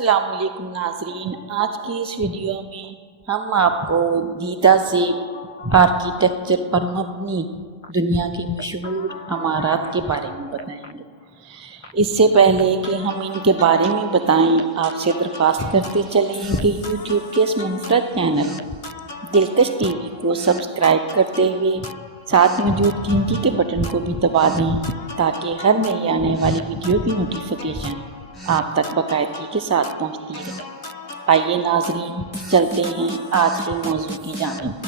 السلام علیکم ناظرین، آج کی اس ویڈیو میں ہم آپ کو دیدہ سے آرکیٹیکچر پر مبنی دنیا کی مشہور عمارات کے بارے میں بتائیں گے۔ اس سے پہلے کہ ہم ان کے بارے میں بتائیں، آپ سے درخواست کرتے چلیں کہ یوٹیوب کے اس منفرد چینل دلکش ٹی وی کو سبسکرائب کرتے ہوئے ساتھ موجود گھنٹی کے بٹن کو بھی دبا دیں تاکہ ہر نئی آنے والی ویڈیو کی نوٹیفیکیشن آپ تک باقاعدگی کے ساتھ پہنچتی رہے۔ آئیے ناظرین، چلتے ہیں آج کے موضوع کی جانب۔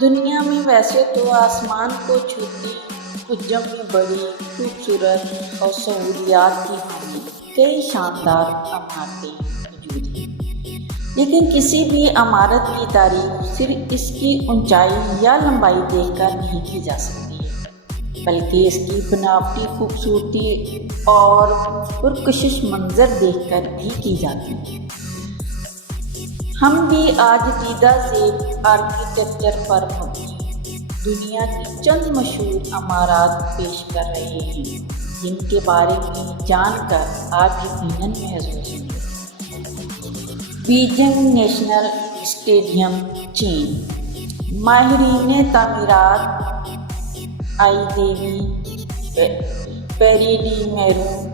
دنیا میں ویسے تو آسمان کو چھوتی حجم میں بڑی خوبصورت اور سہولیات کی حامل کئی شاندار عمارتیں موجود ہیں، لیکن کسی بھی عمارت کی تعریف صرف اس کی اونچائی یا لمبائی دیکھ کر نہیں کی جا سکتی، بلکہ اس کی بناوٹی خوبصورتی اور پرکشش منظر دیکھ کر بھی کی جاتی ہے۔ ہم بھی آج دیدہ زیب آرکیٹیکچر پر مبنی دنیا کی چند مشہور عمارات پیش کر رہے ہیں، جن کے بارے میں جان کر آپ یقیناً محظوظ ہوں گے۔ بیجنگ نیشنل اسٹیڈیم، چین۔ ماہرین تعمیرات آئی دیوی پیریڈی میرون،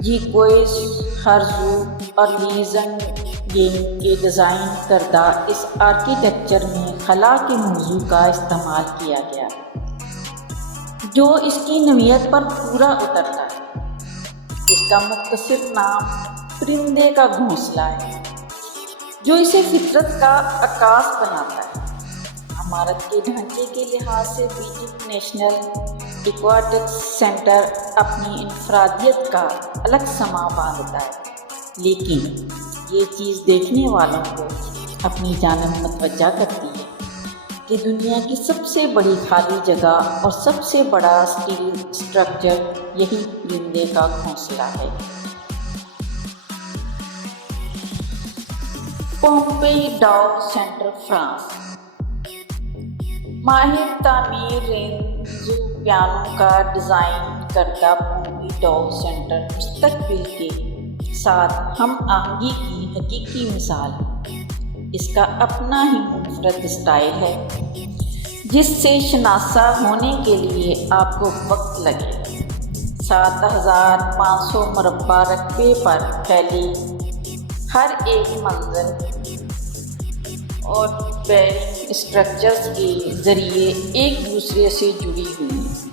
جیکوئس ہرزو اور لیزنگ کے ڈیزائن کردہ اس آرکیٹیکچر میں خلا کے موضوع کا استعمال کیا گیا ہے، جو اس کی نوعیت پر پورا اترتا ہے۔ اس کا مختصر نام پرندے کا گھونسلہ ہے، جو اسے فطرت کا عکاس بناتا ہے۔ عمارت کے ڈھانچے کے لحاظ سے بیجنگ نیشنل ایکواٹک سینٹر اپنی انفرادیت کا الگ سماں باندھتا ہے، لیکن یہ چیز دیکھنے والوں کو اپنی جانب متوجہ کرتی ہے کہ دنیا کی سب سے بڑی خالی جگہ اور سب سے بڑا اسٹیل اسٹرکچر یہی پرندے کا گھونسلہ ہے۔ پومپئی ڈاؤ سینٹر، فرانس۔ ماہر تعمیر رینزو پیانو کا ڈیزائن کردہ پومپئی ڈاؤ سینٹر مستقبل کے ساتھ ہم آہنگی کی حقیقی مثال ہے۔ اس کا اپنا ہی منفرد اسٹائل ہے، جس سے شناسا ہونے کے لیے آپ کو وقت لگے گا۔ 7500 مربع رقبے پر پھیلی ہر ایک منزل اور بیرنگ اسٹرکچرز کے ذریعے ایک دوسرے سے جڑی ہوئی ہیں،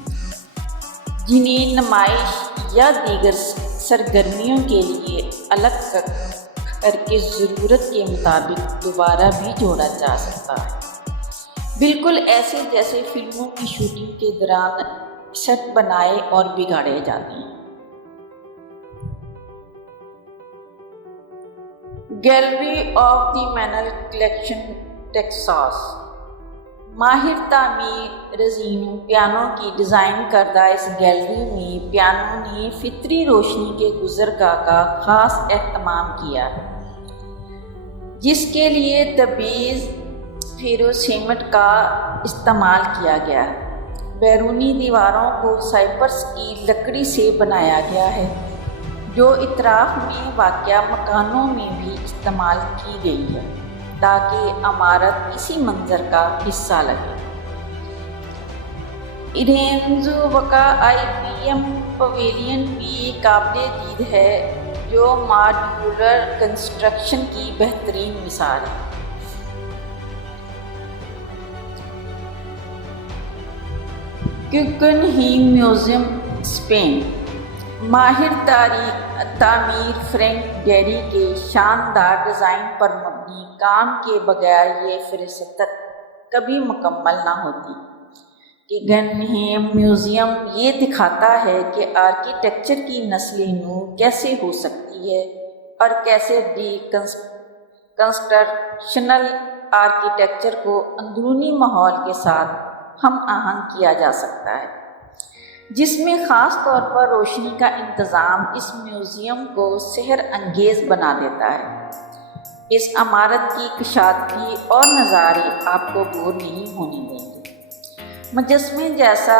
جنہیں نمائش یا دیگر سرگرمیوں کے لیے الگ کر کے ضرورت کے مطابق دوبارہ بھی جوڑا جا سکتا ہے، بالکل ایسے جیسے فلموں کی شوٹنگ کے دوران سیٹ بنائے اور بگاڑے جاتے ہیں۔ Gallery of the manual collection, Texas. ماہر تعمیر رزینو پیانو کی ڈیزائن کردہ اس گیلری میں پیانو نے فطری روشنی کے گزرگاہ کا خاص اہتمام کیا ہے، جس کے لیے تبیض فیروسیمٹ کا استعمال کیا گیا ہے۔ بیرونی دیواروں کو سائپرس کی لکڑی سے بنایا گیا ہے، جو اطراف میں واقع مکانوں میں بھی استعمال کی گئی ہے تاکہ عمارت اسی منظر کا حصہ لگے۔ رینزو وکا آئی پی ایم پویلین بھی قابل دید ہے، جو ماڈیولر کنسٹرکشن کی بہترین مثال ہے۔ گگنہیم میوزیم، اسپین۔ ماہر تعمیر فرینک گیری کے شاندار ڈیزائن پر مبنی کام کے بغیر یہ فہرست کبھی مکمل نہ ہوتی۔ گگنہیم میوزیم یہ دکھاتا ہے کہ آرکیٹیکچر کی نسل نو کیسے ہو سکتی ہے اور کیسے ڈی کنسٹرکشنل آرکیٹیکچر کو اندرونی ماحول کے ساتھ ہم آہنگ کیا جا سکتا ہے، جس میں خاص طور پر روشنی کا انتظام اس میوزیم کو سحر انگیز بنا دیتا ہے۔ اس عمارت کی کشادگی اور نظارے آپ کو بور نہیں ہونے دیں گے۔ مجسمے جیسا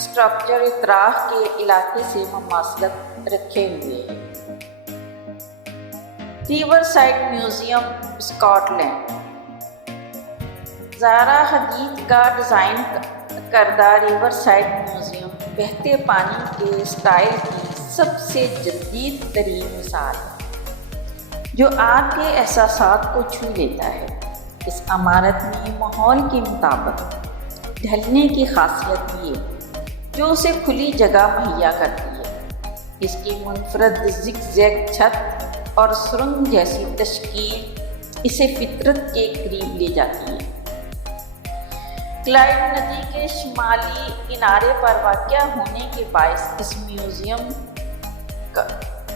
اسٹرکچر اطراف کے علاقے سے مماثلت رکھے ہوئے ہے۔ River side museum Scotland. Zaha Hadid کا ڈیزائن کردہ ریور سائڈ میوزیم بہتے پانی کے اسٹائل کی سب سے جدید ترین مثال ہے جو آپ کے احساسات کو چھو لیتا ہے۔ اس عمارت میں ماحول کے مطابق ڈھلنے کی خاصیت بھی ہے جو اسے کھلی جگہ مہیا کرتی ہے۔ اس کی منفرد زگ زیگ چھت اور سرنگ جیسی تشکیل اسے فطرت کے قریب لے جاتی ہے۔ کلائڈ ندی کے شمالی کنارے پر واقع ہونے کے باعث اس میوزیم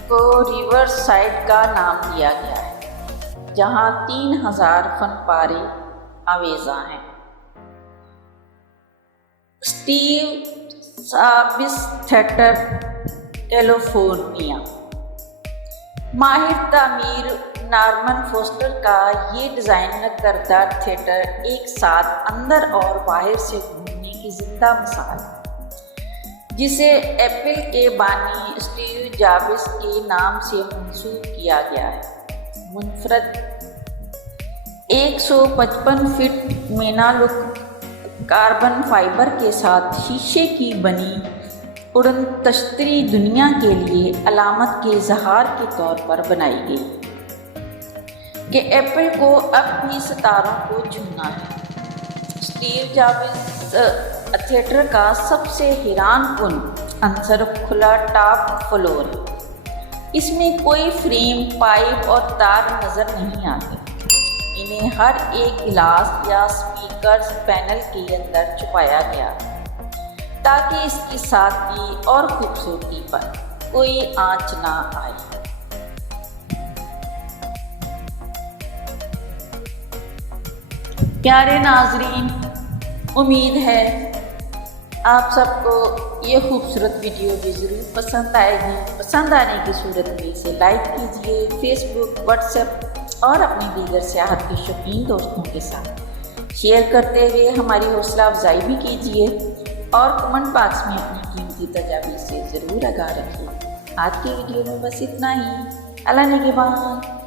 کو ریور سائڈ کا نام دیا گیا ہے، جہاں 3000 فن پارے آویزاں ہیں۔ Steve jobs theatre, California. ماہر تعمیر نارمن فوسٹر کا یہ ڈیزائن کردہ تھیٹر ایک ساتھ اندر اور باہر سے گھومنے کی زندہ مثال ہے، جسے ایپل کے بانی اسٹیو جابز کے نام سے منسوب کیا گیا ہے۔ منفرد 155 فٹ مینالک کاربن فائبر کے ساتھ شیشے کی بنی اڑن تشتری دنیا کے لیے علامت کے اظہار کے طور پر بنائی گئی کہ ایپل کو اب بھی ستاروں کو چھونا ہے۔ اسٹیو جابز تھیٹر کا سب سے حیران کن عنصر کھلا ٹاپ فلور ہے۔ اس میں کوئی فریم، پائپ اور تار نظر نہیں آتے۔ انہیں ہر ایک گلاس یا اسپیکرز پینل کے اندر چھپایا گیا تاکہ اس کی سادگی اور خوبصورتی پر کوئی آنچ نہ آئے۔ پیارے ناظرین، امید ہے آپ سب کو یہ خوبصورت ویڈیو بھی ضرور پسند آئے گی۔ پسند آنے کی صورت میں اسے لائک کیجیے، فیس بک، واٹس ایپ اور اپنی دیگر سیاحت کے شوقین دوستوں کے ساتھ شیئر کرتے ہوئے ہماری حوصلہ افزائی بھی کیجیے اور کمنٹ باکس میں اپنی قیمتی تجاویز سے ضرور آگاہ رکھیے۔ آج کی ویڈیو میں بس اتنا ہی۔ اللہ نگہبان۔